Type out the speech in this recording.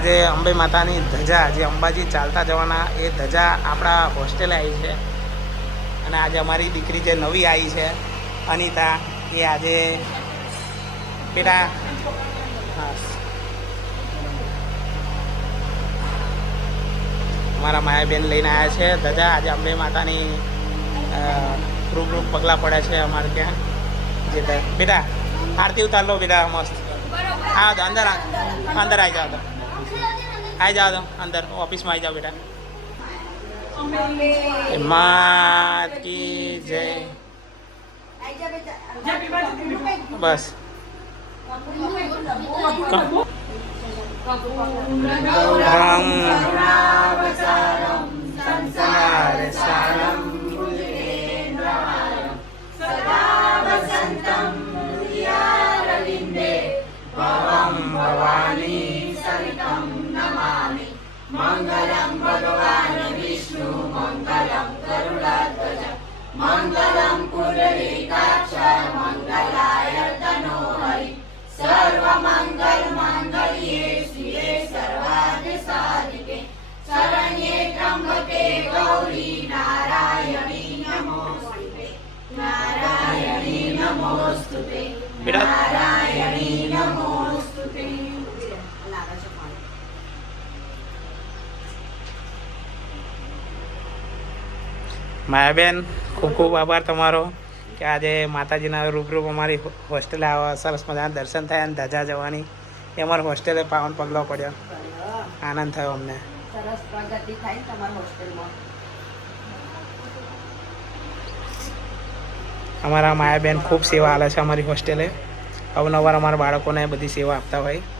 આજે અંબે માતાની ધજા જે અંબાજી ચાલતા જવાના એ ધજા આપણા હોસ્ટેલે આવી છે. અને આજે અમારી દીકરી જે નવી આવી છે અનિતા એ આજે બેટા હા અમારા માયાબેન લઈને આવ્યા છે ધજા. આજે અંબે માતાની રૂપ પગલાં પડે છે અમારે ત્યાં. જે બેટા આરતી ઉતાર લો બેટા મસ્ત. આવો તો અંદર અંદર આવી જાઓ તો આવી જાઓ તો અંદર ઓફિસમાં આવી જાઓ બેટા. માત કી જય. બસ ભવાની સરિતમ નમામિ મંગલમ ભગવાન વિષ્ણુ મંગલમ ગરુડધ્વજ મંગલમ પુંડરીકાક્ષ મંગલાય તનો હરિ સર્વ મંગલ માંગલ્યે શિવે સર્વાર્થ સાધિકે શરણ્યે ત્રંબકે ગૌરી નારાયણી નમોસ્તુતે નારાયણી નમોસ્તુતે નારાયણી નમોસ્તુતે. માયાબેન ખૂબ ખૂબ આભાર તમારો કે આજે માતાજીના રૂબરૂપ અમારી હોસ્ટેલે આવવા સરસ મજાના દર્શન થયા અને ધજા જવાની એ અમારા હોસ્ટેલે પાવન પગલો પડ્યો. આનંદ થયો અમને. સરસ પ્રગતિ થાય તમારા હોસ્ટેલમાં. અમારા માયાબેન ખૂબ સેવા આલે છે અમારી હોસ્ટેલે. અવનવાર અમારા બાળકોને બધી સેવા આપતા હોય.